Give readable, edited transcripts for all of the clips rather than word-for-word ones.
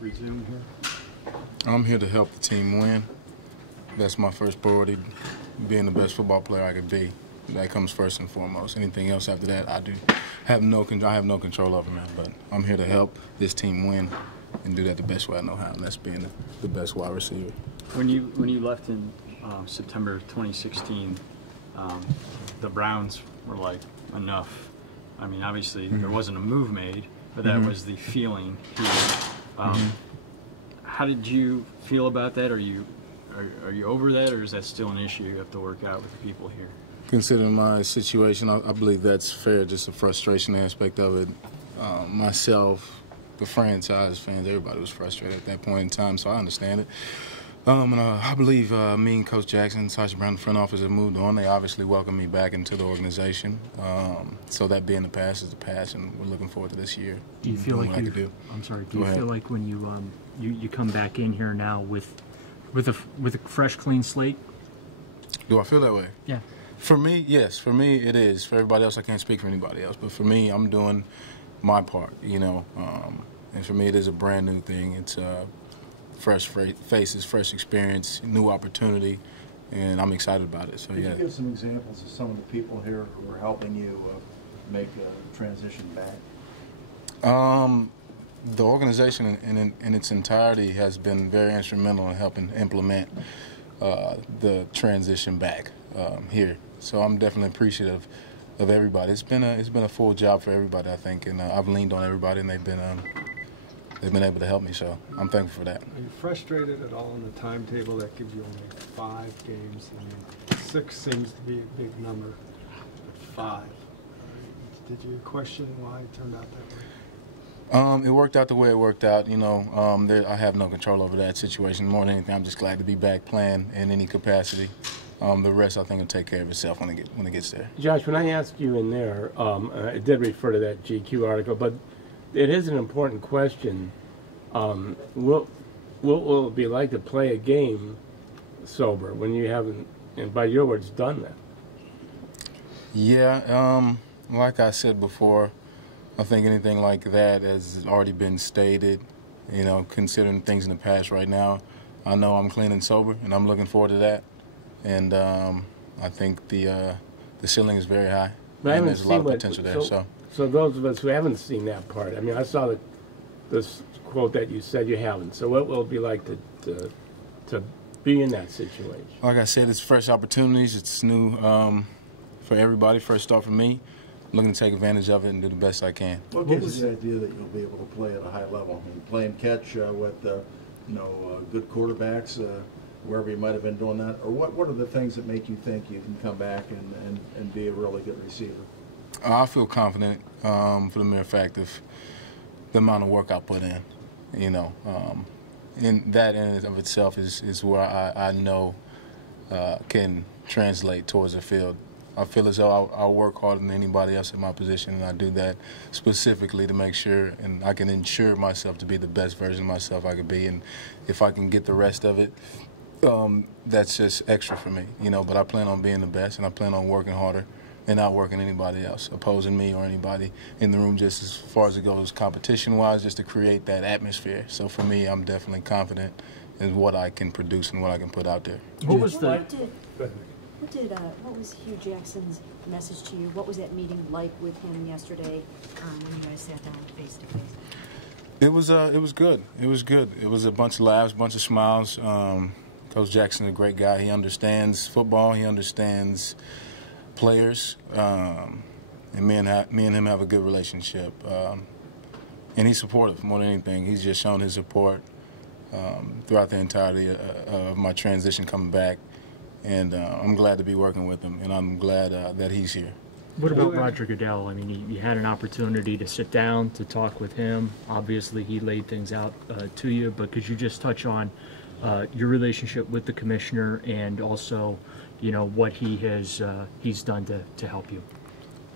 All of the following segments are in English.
resume here? I'm here to help the team win. That's my first priority, being the best football player I could be. That comes first and foremost. Anything else after that, I have no control over, man. But I'm here to help this team win and do that the best way I know how, and that's being the best wide receiver. When you left in September 2016, the Browns were like, enough. I mean, obviously there wasn't a move made, but that was the feeling here. How did you feel about that? Are you over that, or is that still an issue you have to work out with the people here? Considering my situation, I believe that's fair, just the frustration aspect of it. Myself, the franchise fans, everybody was frustrated at that point in time, so I understand it. And I believe me and Coach Jackson, Sacha Brown, the front office have moved on. They obviously welcomed me back into the organization. So that being the past is the past, and we're looking forward to this year. Do you feel like feel like when you come back in here now with a fresh, clean slate? Do I feel that way? Yeah. For me, yes. For me, it is. For everybody else, I can't speak for anybody else. But for me, I'm doing my part, and for me, it is a brand new thing. It's fresh faces, fresh experience, new opportunity, and I'm excited about it. So Can you give some examples of some of the people here who are helping you make a transition back? The organization in its entirety has been very instrumental in helping implement the transition back here. So I'm definitely appreciative of everybody. It's been a full job for everybody, I think, and I've leaned on everybody, and they've been able to help me. So I'm thankful for that. Are you frustrated at all in the timetable that gives you only 5 games? I mean, 6 seems to be a big number, but 5. Did you question why it turned out that way? It worked out the way it worked out. I have no control over that situation. More than anything, I'm just glad to be back playing in any capacity. The rest, I think, will take care of itself when it gets there. Josh, when I asked you in there, I did refer to that GQ article, but it is an important question. What will it be like to play a game sober when you haven't, and by your words, done that? Yeah, like I said before, I think anything like that has already been stated. Considering things in the past right now, I know I'm clean and sober, and I'm looking forward to that. And I think the ceiling is very high, and there's a lot of potential there. So those of us who haven't seen that part, I mean, I saw this quote that you said you haven't. So what will it be like to be in that situation? Like I said, it's fresh opportunities. It's new for everybody. First start for me. Looking to take advantage of it and do the best I can. What gives you the idea that you'll be able to play at a high level? I mean, play and catch with good quarterbacks, wherever you might have been doing that? Or what are the things that make you think you can come back and be a really good receiver? I feel confident for the mere fact of the amount of work I put in. And that in and of itself is where I know can translate towards the field. I feel as though I'll work harder than anybody else in my position, and I do that specifically to make sure and I can ensure myself to be the best version of myself I could be. And if I can get the rest of it, that's just extra for me, But I plan on being the best, and I plan on working harder and not working anybody else, opposing me or anybody in the room, just as far as it goes competition-wise, just to create that atmosphere. So for me, I'm definitely confident in what I can produce and what I can put out there. What was Hugh Jackson's message to you? What was that meeting like with him yesterday when you guys sat down face to face? It was good. It was good. It was a bunch of laughs, a bunch of smiles. Coach Jackson is a great guy. He understands football. He understands players. And me and him have a good relationship. And he's supportive more than anything. He's just shown his support throughout the entirety of my transition coming back. And I'm glad to be working with him, and I'm glad that he's here. What about Roger Goodell? I mean, you had an opportunity to sit down, to talk with him. Obviously, he laid things out to you, but could you just touch on your relationship with the commissioner and also, what he's done to help you?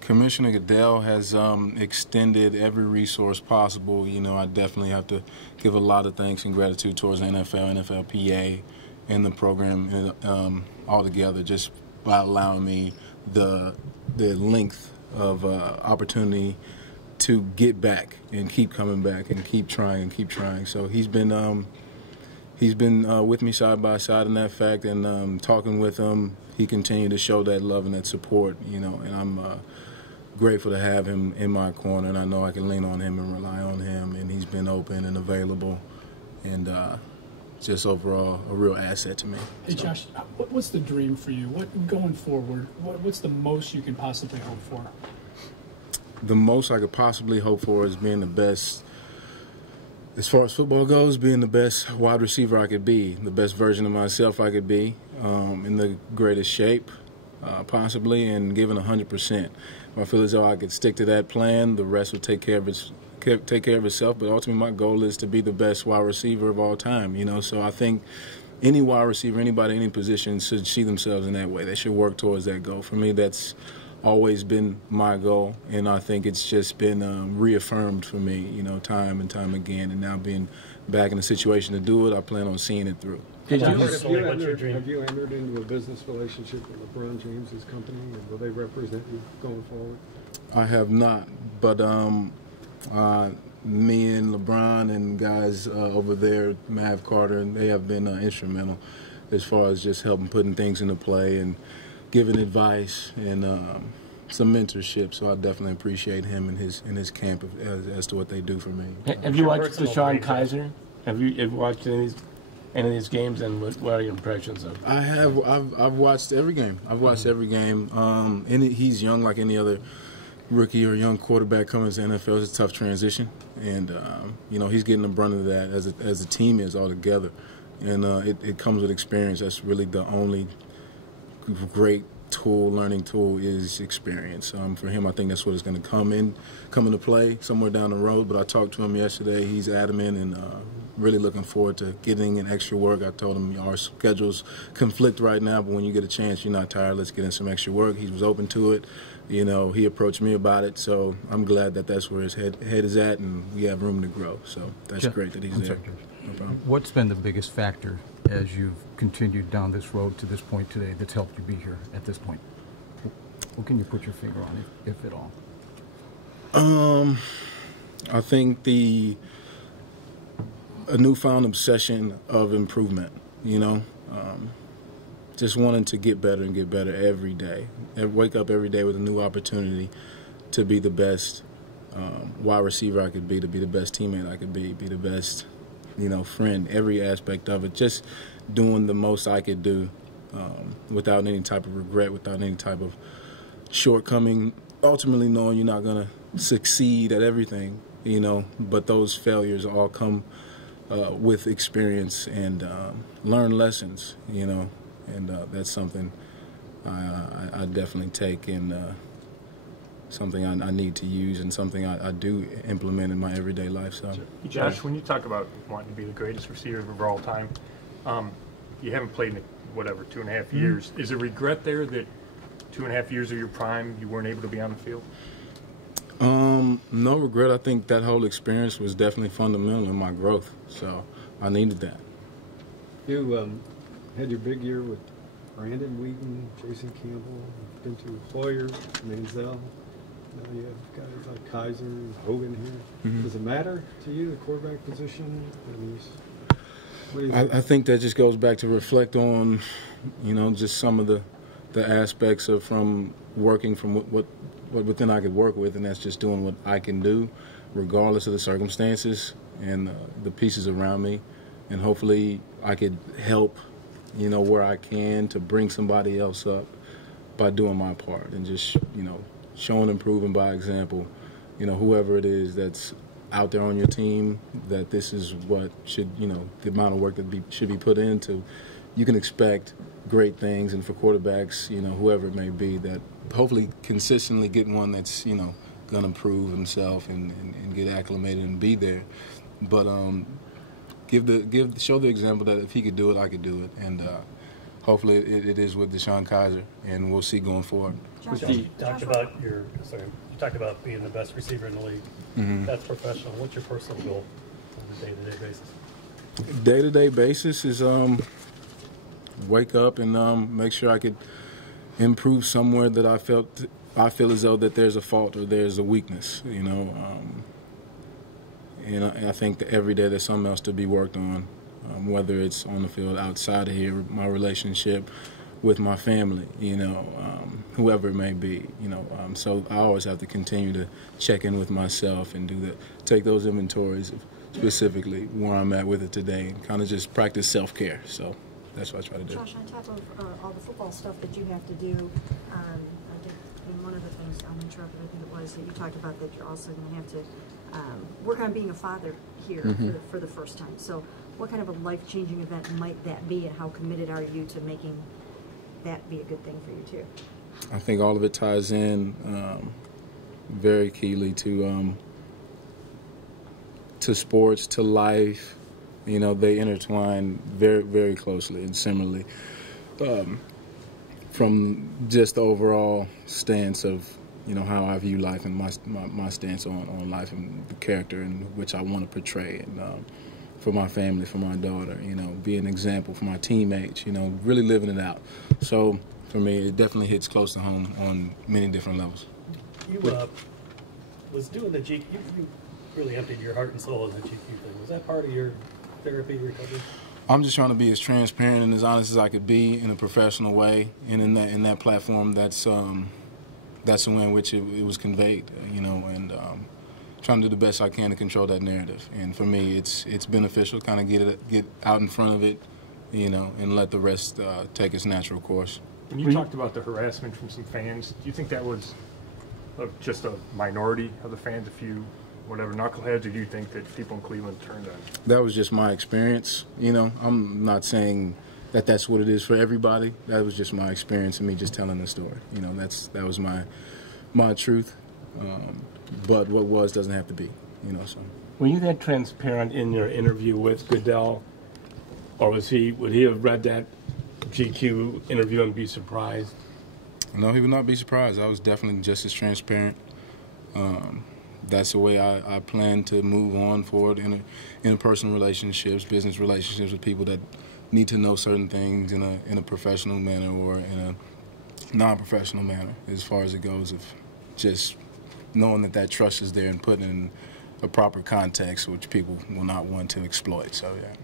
Commissioner Goodell has extended every resource possible. I definitely have to give a lot of thanks and gratitude towards the NFL, NFLPA, and the program altogether, just by allowing me the length of opportunity to get back and keep coming back and keep trying and keep trying. So he's been with me side by side in that fact, and talking with him, he continued to show that love and that support, you know, and I'm grateful to have him in my corner, and I know I can lean on him and rely on him, and he's been open and available, and just overall a real asset to me. Hey Josh, what's the dream for you? What going forward? What's the most you can possibly hope for? The most I could possibly hope for is being the best, as far as football goes, being the best wide receiver I could be, the best version of myself I could be, in the greatest shape possibly, and giving 100%. I feel as though I could stick to that plan, the rest will take care of itself. But ultimately, my goal is to be the best wide receiver of all time. You know, so I think any wide receiver, anybody, any position should see themselves in that way. They should work towards that goal. For me, that's always been my goal, and I think it's just been reaffirmed for me, you know, time and time again. And now being back in a situation to do it, I plan on seeing it through. Have you entered into a business relationship with LeBron James's company, and will they represent you going forward? I have not, but me and LeBron and guys over there, Mav Carter, they have been instrumental as far as just helping putting things into play and giving advice and some mentorship. So I definitely appreciate him and his camp as to what they do for me. Have you watched DeShone Kizer? Have you watched any of these games, and what are your impressions of? I have. I've watched every game. I've watched every game. He's young like any other rookie or young quarterback coming to the NFL. It's a tough transition, and you know, he's getting the brunt of that as the team is all together, and it comes with experience. That's really the only great learning tool is experience. For him, I think that's what is going to come into play somewhere down the road. But I talked to him yesterday. He's adamant and really looking forward to getting in extra work. I told him our schedules conflict right now, but when you get a chance, you're not tired, let's get in some extra work. He was open to it. You know, he approached me about it, so I'm glad that that's where his head is at, and we have room to grow. So that's great that he's there. No problem. What's been the biggest factor as you've continued down this road to this point today that's helped you be here at this point? What can you put your finger on, if at all? I think a newfound obsession of improvement, you know, just wanting to get better and get better every day. Wake up every day with a new opportunity to be the best wide receiver I could be, to be the best teammate I could be the best, you know, friend, every aspect of it. Just doing the most I could do without any type of regret, without any type of shortcoming, ultimately knowing you're not going to succeed at everything, you know, but those failures all come with experience and learn lessons, you know, and that's something I definitely take, and something I need to use, and something I do implement in my everyday life. So, Josh, when you talk about wanting to be the greatest receiver of all time, you haven't played in, 2.5 years. Is there regret there that 2.5 years of your prime you weren't able to be on the field? No regret. I think that whole experience was definitely fundamental in my growth, so I needed that. You had your big year with Brandon Wheaton, Jason Campbell, been to Hoyer, Manziel. Now you have guys like Kizer and Hogan here. Does it matter to you, the quarterback position? I think that just goes back to reflect on, you know, just some of the aspects of from working from what within I could work with, and that's just doing what I can do, regardless of the circumstances and the pieces around me, and hopefully I could help, you know, where I can to bring somebody else up by doing my part and just, you know, showing and proving by example, you know, whoever it is that's out there on your team, that this is what should, you know, the amount of work that should be put into. You can expect great things, and for quarterbacks, you know, whoever it may be, that hopefully consistently get one that's, you know, gonna prove himself and get acclimated and be there. But show the example that if he could do it, I could do it, and hopefully it is with DeShone Kizer, and we'll see going forward. You talked about being the best receiver in the league. That's professional. What's your personal goal on a day-to-day basis? Day-to-day basis is wake up and make sure I could improve somewhere that I felt I feel as though that there's a fault or there's a weakness, you know, and I think that every day there's something else to be worked on, whether it's on the field, outside of here, my relationship with my family, you know, whoever it may be, you know. So I always have to continue to check in with myself and take those inventories of specifically where I'm at with it today, and kind of just practice self-care. So that's what I try to do. Josh, on top of all the football stuff that you have to do, I think one of the things on Interrupted, I think it was, that you talked about that you're also going to have to work on being a father here for the first time. So what kind of a life-changing event might that be, and how committed are you to making that be a good thing for you too? I think all of it ties in very keenly to sports, to life. You know, they intertwine very, very closely and similarly. From just the overall stance of, you know, how I view life and my stance on life and the character in which I want to portray, and for my family, for my daughter, you know, be an example for my teammates, you know, really living it out. So for me, it definitely hits close to home on many different levels. You was doing the GQ, you really emptied your heart and soul in the GQ thing. Was that part of your therapy recovery? I'm just trying to be as transparent and as honest as I could be in a professional way, and in that platform, that's the way in which it was conveyed, you know, and trying to do the best I can to control that narrative. And for me, it's beneficial, kind of get out in front of it, you know, and let the rest take its natural course. When you talked about the harassment from some fans, do you think that was just a minority of the fans, a few whatever knuckleheads, or do you think that people in Cleveland turned on? That was just my experience, you know. I'm not saying that that's what it is for everybody. That was just my experience and me just telling the story. You know, that was my truth. But what was doesn't have to be, you know. So. Were you that transparent in your interview with Goodell, or would he have read that GQ interview and be surprised? No, he would not be surprised. I was definitely just as transparent. That's the way I plan to move on forward in interpersonal relationships, business relationships with people that need to know certain things in a professional manner or in a non-professional manner, as far as it goes, of just knowing that trust is there and putting it in a proper context, which people will not want to exploit. So yeah.